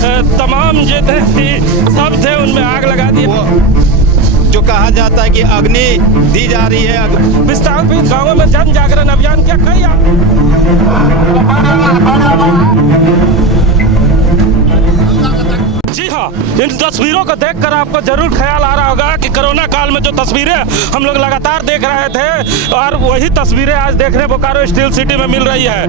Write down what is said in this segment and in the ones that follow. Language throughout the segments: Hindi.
तमाम जितने भी सब थे उनमें आग लगा दी। जो कहा जाता है कि अग्नि दी जा रही है, विस्थापित गांवों में जन जागरण अभियान क्या कई जी हाँ, इन तस्वीरों को देखकर आपको जरूर ख्याल आ रहा होगा कि कोरोना काल में जो तस्वीरें हम लोग लगातार देख रहे थे और वही तस्वीरें आज देखने बोकारो स्टील सिटी में मिल रही है।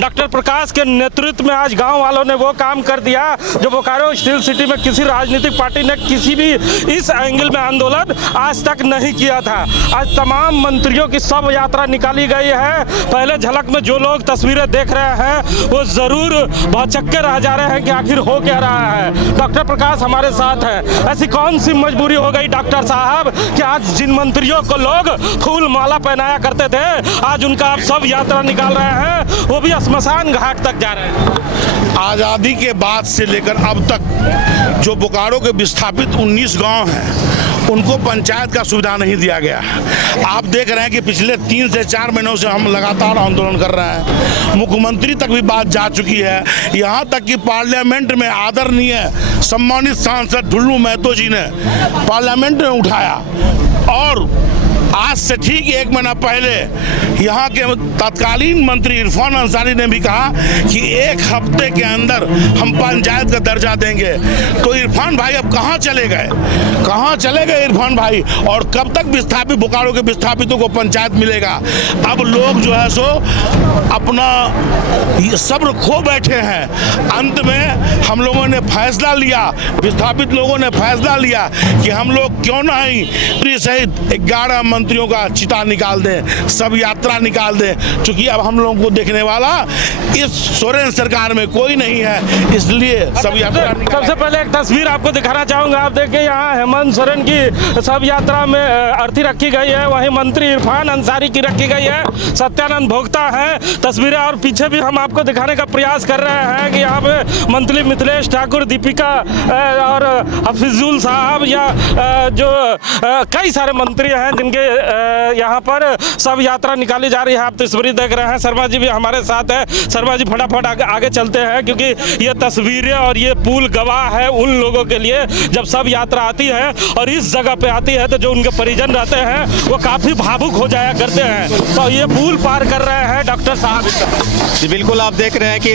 डॉक्टर प्रकाश के नेतृत्व में आज गांव वालों ने वो काम कर दिया जो बोकारो स्टील सिटी में किसी राजनीतिक पार्टी ने किसी भी इस एंगल में आंदोलन आज तक नहीं किया था। आज तमाम मंत्रियों की शव यात्रा निकाली गई है। पहले झलक में जो लोग तस्वीरें देख रहे हैं वो जरूर भौचक्के रह जा रहे हैं कि आखिर हो क्या रहा है। डॉक्टर प्रकाश हमारे साथ है। ऐसी कौन सी मजबूरी हो गई डॉक्टर साहब कि आज जिन मंत्रियों को लोग फूल माला पहनाया करते थे आज उनका आप शव यात्रा निकाल रहे हैं, वो भी स्मशान घाट तक जा रहे हैं। आज़ादी के बाद से लेकर अब तक जो बोकारो के विस्थापित 19 गांव हैं उनको पंचायत का सुविधा नहीं दिया गया। आप देख रहे हैं कि पिछले 3 से 4 महीनों से हम लगातार आंदोलन कर रहे हैं। मुख्यमंत्री तक भी बात जा चुकी है, यहाँ तक कि पार्लियामेंट में आदरणीय सम्मानित सांसद ढुल्लू महतो जी ने पार्लियामेंट में उठाया और आज से ठीक 1 महीना पहले यहाँ के तत्कालीन मंत्री इरफान अंसारी ने भी कहा कि 1 हफ्ते के अंदर हम पंचायत का दर्जा देंगे। तो इरफान भाई अब कहाँ चले गए, कहाँ चले गए इरफान भाई? और कब तक विस्थापित बोकारो के विस्थापितों को पंचायत मिलेगा? अब लोग जो है सो अपना सब्र खो बैठे हैं। अंत में हम लोगों ने फैसला लिया, विस्थापित लोगों ने फैसला लिया कि हम लोग क्यों नहीं सहित 11 मंत्रियों का चिता निकाल दें, सब यात्रा निकाल दें। चूंकि अब हम लोगों को देखने वाला इस सोरेन सरकार में कोई नहीं है, इसलिए सब यात्रा। सबसे पहले एक तस्वीर आपको दिखाना चाहूंगा। आप देखिए यहाँ हेमंत सोरेन की सब यात्रा में अर्थी रखी गई है, वहीं मंत्री इरफान अंसारी की रखी गई है, सत्यानंद भोक्ता है तस्वीरें। और पीछे भी हम आपको दिखाने का प्रयास कर रहे हैं कि यहाँ पे मंत्री मिथिलेश ठाकुर, दीपिका और हफीजुल साहब या जो कई सारे मंत्री हैं जिनके यहाँ पर सब यात्रा निकाली जा रही है। आप तस्वीरें देख रहे हैं। शर्मा जी भी हमारे साथ है। शर्मा जी फटाफट आगे चलते हैं क्योंकि ये तस्वीरें और ये पुल गवाह है उन लोगों के लिए जब सब यात्रा आती है और इस जगह पे आती है तो जो उनके परिजन रहते हैं वो काफ़ी भावुक हो जाया करते हैं। तो ये पुल पार कर रहे हैं डॉक्टर साहब। जी बिल्कुल, आप देख रहे हैं कि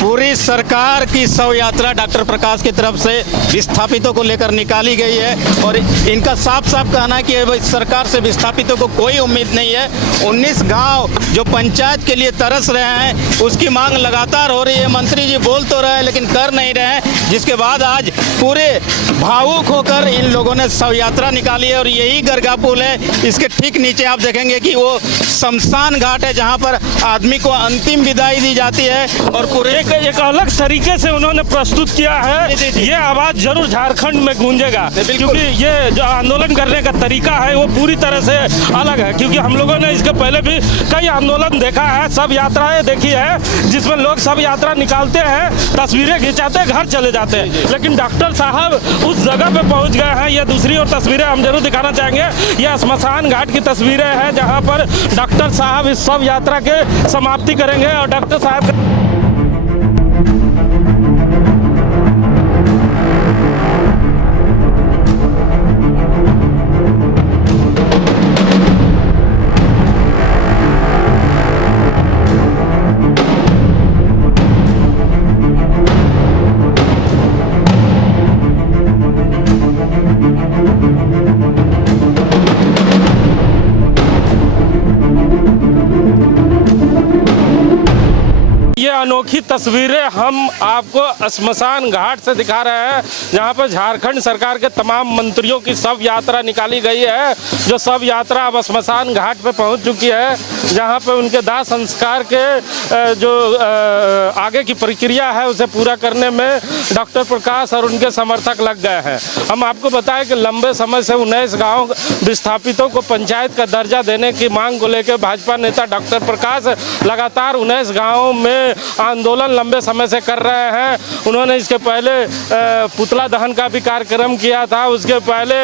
पूरी सरकार की शव यात्रा डॉक्टर प्रकाश की तरफ से विस्थापितों को लेकर निकाली गई है और इनका साफ साफ कहना है कि सरकार से विस्थापितों को कोई उम्मीद नहीं है। 19 गांव जो पंचायत के लिए तरस रहे हैं उसकी मांग लगातार हो रही है। मंत्री जी बोल तो रहे हैं लेकिन कर नहीं रहे हैं, जिसके बाद आज पूरे भावुक होकर इन लोगों ने शव यात्रा निकाली है। और यही गरगा पुल है, इसके ठीक नीचे आप देखेंगे कि वो शमशान घाट है जहाँ पर आदमी को अंतिम विदाई दी जाती है। और पूरे एक अलग तरीके से उन्होंने प्रस्तुत किया है। ये आवाज़ जरूर झारखंड में गूंजेगा क्योंकि ये जो आंदोलन करने का तरीका है वो पूरी तरह से अलग है। क्योंकि हम लोगों ने इसके पहले भी कई आंदोलन देखा है, सब यात्राएं देखी है जिसमें लोग सब यात्रा निकालते हैं, तस्वीरें खिंचाते हैं, घर चले जाते हैं। लेकिन डॉक्टर साहब उस जगह पे पहुंच गए हैं। ये दूसरी और तस्वीरें हम जरूर दिखाना चाहेंगे। यह स्मशान घाट की तस्वीरें हैं जहां पर डॉक्टर साहब इस सब यात्रा के समाप्ति करेंगे और डॉक्टर साहब ये अनोखी तस्वीरें हम आपको स्मशान घाट से दिखा रहे हैं, जहाँ पर झारखंड सरकार के तमाम मंत्रियों की शव यात्रा निकाली गई है। जो शव यात्रा अब स्मशान घाट पे पहुँच चुकी है, जहाँ पे उनके दाह संस्कार के जो आगे की प्रक्रिया है उसे पूरा करने में डॉक्टर प्रकाश और उनके समर्थक लग गए हैं। हम आपको बताएं कि लंबे समय से 19 गाँव विस्थापितों को पंचायत का दर्जा देने की मांग को लेकर भाजपा नेता डॉक्टर प्रकाश लगातार 19 गाँवों में आंदोलन लंबे समय से कर रहे हैं। उन्होंने इसके पहले पुतला दहन का भी कार्यक्रम किया था, उसके पहले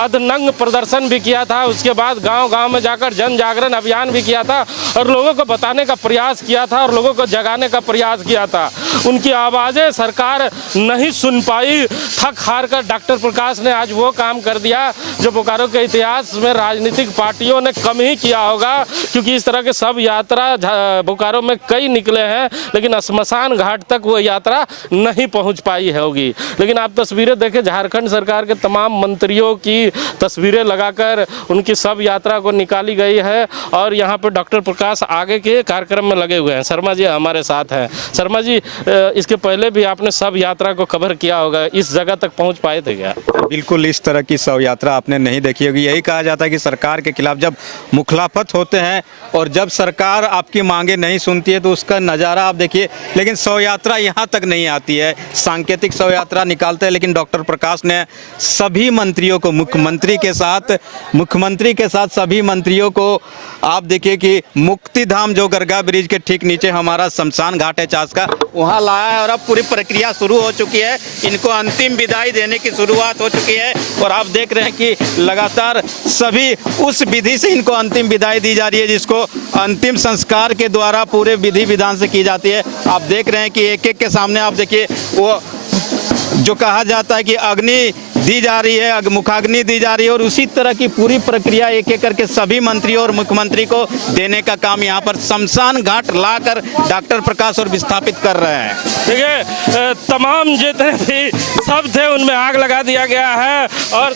अधनंग प्रदर्शन भी किया था, उसके बाद गांव-गांव में जाकर जन जागरण अभियान भी किया था और लोगों को बताने का प्रयास किया था और लोगों को जगाने का प्रयास किया था। उनकी आवाज़ें सरकार नहीं सुन पाई, थक हार कर डॉक्टर प्रकाश ने आज वो काम कर दिया जो बोकारो के इतिहास में राजनीतिक पार्टियों ने कम ही किया होगा, क्योंकि इस तरह के सब यात्रा बोकारो में कई निकले हैं, लेकिन स्मशान घाट तक वो यात्रा नहीं पहुंच पाई होगी। लेकिन आप तस्वीरें देखें, झारखंड सरकार के तमाम मंत्रियों की तस्वीरें लगाकर उनकी सब यात्रा को निकाली गई है और यहाँ पर डॉक्टर प्रकाश आगे के कार्यक्रम में लगे हुए हैं। शर्मा जी हमारे साथ हैं। शर्मा जी, इसके पहले भी आपने सब यात्रा को कवर किया होगा, इस जगह तक पहुँच पाए थे क्या? बिल्कुल इस तरह की शव यात्रा आपने नहीं देखी होगी। यही कहा जाता है कि सरकार के खिलाफ जब मुखलाफत होते हैं और जब सरकार आपकी मांगे नहीं सुनती है तो उसका नज़ारा आप देखिए। लेकिन शव यात्रा यहाँ तक नहीं आती है, सांकेतिक शव यात्रा निकालते हैं। लेकिन डॉक्टर प्रकाश ने सभी मंत्रियों को, मुख्यमंत्री के साथ सभी मंत्रियों को आप देखिए कि मुक्तिधाम जो गरगा ब्रिज के ठीक नीचे हमारा शमशान घाट है चास का, वहाँ लाया है और अब पूरी प्रक्रिया शुरू हो चुकी है। इनको अंतिम विदाई देने की शुरुआत हो चुकी है और आप देख रहे हैं कि लगातार सभी उस विधि से इनको अंतिम विदाई दी जा रही है जिसको अंतिम संस्कार के द्वारा पूरे विधि विधान से की जाती है। आप देख रहे हैं कि एक एक के सामने आप देखिए वो जो कहा जाता है कि अग्नि दी जा रही है, मुखाग्नि दी जा रही है और उसी तरह की पूरी प्रक्रिया एक एक करके सभी मंत्रियों और मुख्यमंत्री को देने का काम यहाँ पर शमशान घाट लाकर डॉक्टर प्रकाश और विस्थापित कर रहे हैं। देखिए, तमाम जितने भी सब थे उनमें आग लगा दिया गया है और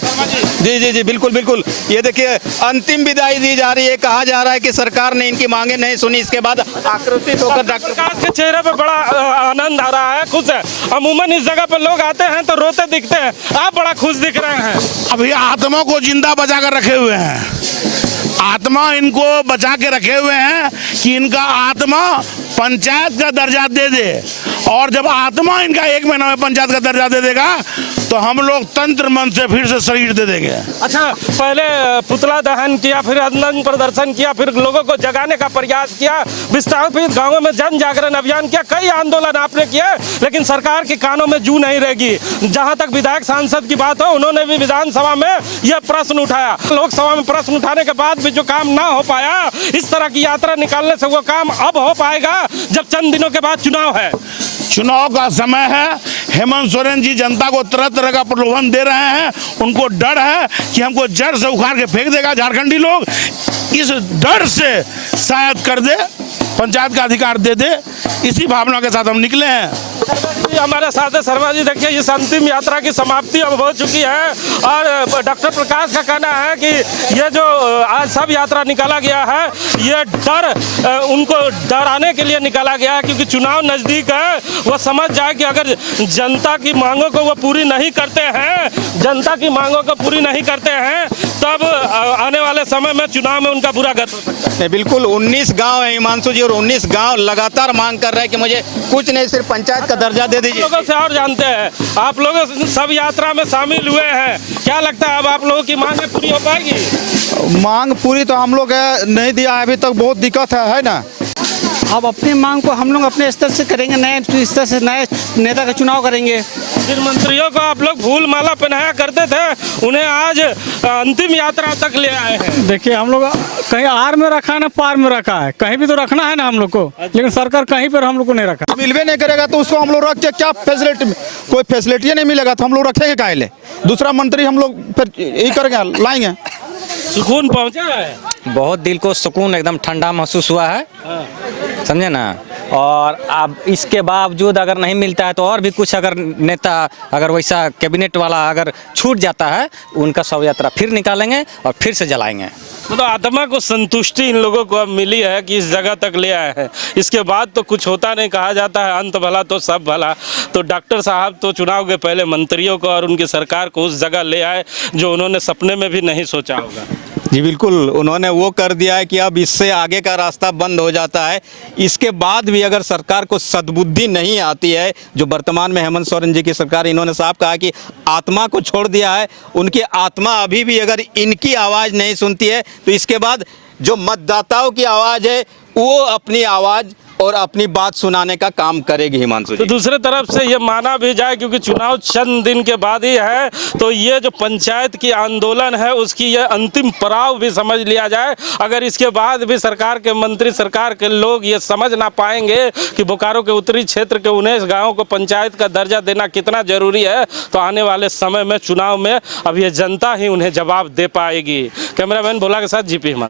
जी बिल्कुल ये देखिए अंतिम विदाई दी जा रही है। कहा जा रहा है कि सरकार ने इनकी मांगे नहीं सुनी, इसके बाद आक्रोशित होकर डॉक्टर प्रकाश के चेहरे पर बड़ा आनंद आ रहा है, खुश है। अमूमन इस जगह पर लोग आते हैं तो रोते दिखते हैं, आप बड़ा खुश दिख रहे हैं। अभी आत्मा को जिंदा बचा कर रखे हुए हैं, आत्मा इनको बचा के रखे हुए हैं कि इनका आत्मा पंचायत का दर्जा दे दे, और जब आत्मा इनका 1 महीना में पंचायत का दर्जा दे देगा तो हम लोग तंत्र मन से फिर से शरीर दे देंगे। अच्छा, पहले पुतला दहन किया, फिर अधनंग प्रदर्शन किया, फिर लोगों को जगाने का प्रयास किया, विस्थापित गांवों में जन जागरण अभियान किया, कई आंदोलन आपने किए, लेकिन सरकार के कानों में जू नहीं रहेगी। जहां तक विधायक सांसद की बात हो, उन्होंने भी विधानसभा में यह प्रश्न उठाया, लोकसभा में प्रश्न उठाने के बाद भी जो काम ना हो पाया, इस तरह की यात्रा निकालने से वो काम अब हो पाएगा जब चंद दिनों के बाद चुनाव है। चुनाव का समय है, हेमंत सोरेन जी जनता को तरह तरह का प्रलोभन दे रहे हैं। उनको डर है कि हमको जड़ से उखाड़ के फेंक देगा झारखंडी लोग। इस डर से शायद कर दे, पंचायत का अधिकार दे दे, इसी भावना के साथ हम निकले हैं। हमारे साथ है शर्मा जी। देखिए, इस अंतिम यात्रा की समाप्ति अब हो चुकी है और डॉक्टर प्रकाश का कहना है कि ये जो आज सब यात्रा निकाला गया है, ये डर उनको डराने के लिए निकाला गया है, क्योंकि चुनाव नज़दीक है। वो समझ जाए कि अगर जनता की मांगों को वो पूरी नहीं करते हैं, तब आने वाले समय में चुनाव में उनका बुरा गत हो सकता है। बिल्कुल 19 गांव है हिमांशु जी, और 19 गांव लगातार मांग कर रहे हैं कि मुझे कुछ नहीं, सिर्फ पंचायत का दर्जा दे दीजिए। लोगों से और जानते हैं, आप लोग सब यात्रा में शामिल हुए हैं, क्या लगता है अब आप लोगों की मांगें पूरी हो पाएगी? मांग पूरी तो हम लोग नहीं दिया है अभी तक, बहुत दिक्कत है ना। अब अपनी मांग को हम लोग अपने स्तर से करेंगे, नए स्तर से नए नेता का चुनाव करेंगे। जिन मंत्रियों को आप लोग फूल माला पहनाया करते थे, उन्हें आज अंतिम यात्रा तक ले आए हैं। देखिए, हम लोग कहीं आर में रखा है ना पार में रखा है, कहीं भी तो रखना है ना हम लोग को। लेकिन सरकार कहीं पर हम लोग को नहीं रखा। मिलवे नहीं करेगा तो उसको हम लोग रख के क्या फैसिलिटी, कोई फैसिलिटी नहीं मिलेगा तो हम लोग रखेंगे काहे ले? दूसरा मंत्री हम लोग फिर यही करेंगे, लाएंगे। सुकून पहुंचा है, बहुत दिल को सुकून, एकदम ठंडा महसूस हुआ है, समझे ना। और अब इसके बावजूद अगर नहीं मिलता है तो और भी कुछ, अगर नेता अगर वैसा कैबिनेट वाला अगर छूट जाता है, उनका शव यात्रा फिर निकालेंगे और फिर से जलाएंगे। तो आत्मा को संतुष्टि इन लोगों को अब मिली है कि इस जगह तक ले आए हैं। इसके बाद तो कुछ होता नहीं, कहा जाता है अंत भला तो सब भला। तो डॉक्टर साहब तो चुनाव के पहले मंत्रियों को और उनकी सरकार को उस जगह ले आए जो उन्होंने सपने में भी नहीं सोचा होगा। जी बिल्कुल, उन्होंने वो कर दिया है कि अब इससे आगे का रास्ता बंद हो जाता है। इसके बाद भी अगर सरकार को सद्बुद्धि नहीं आती है, जो वर्तमान में हेमंत सोरेन जी की सरकार, इन्होंने साफ कहा कि आत्मा को छोड़ दिया है, उनकी आत्मा अभी भी अगर इनकी आवाज़ नहीं सुनती है तो इसके बाद जो मतदाताओं की आवाज़ है वो अपनी आवाज़ और अपनी बात सुनाने का काम करेगी हिमांशु तो जी। दूसरे तरफ से ये माना भी जाए, क्योंकि चुनाव चंद दिन के बाद ही है, तो ये जो पंचायत की आंदोलन है उसकी ये अंतिम पड़ाव भी समझ लिया जाए। अगर इसके बाद भी सरकार के मंत्री, सरकार के लोग ये समझ ना पाएंगे कि बोकारो के उत्तरी क्षेत्र के 19 गाँव को पंचायत का दर्जा देना कितना जरूरी है, तो आने वाले समय में चुनाव में अब ये जनता ही उन्हें जवाब दे पाएगी। कैमरामैन भोला के साथ जीपी हिमांशु।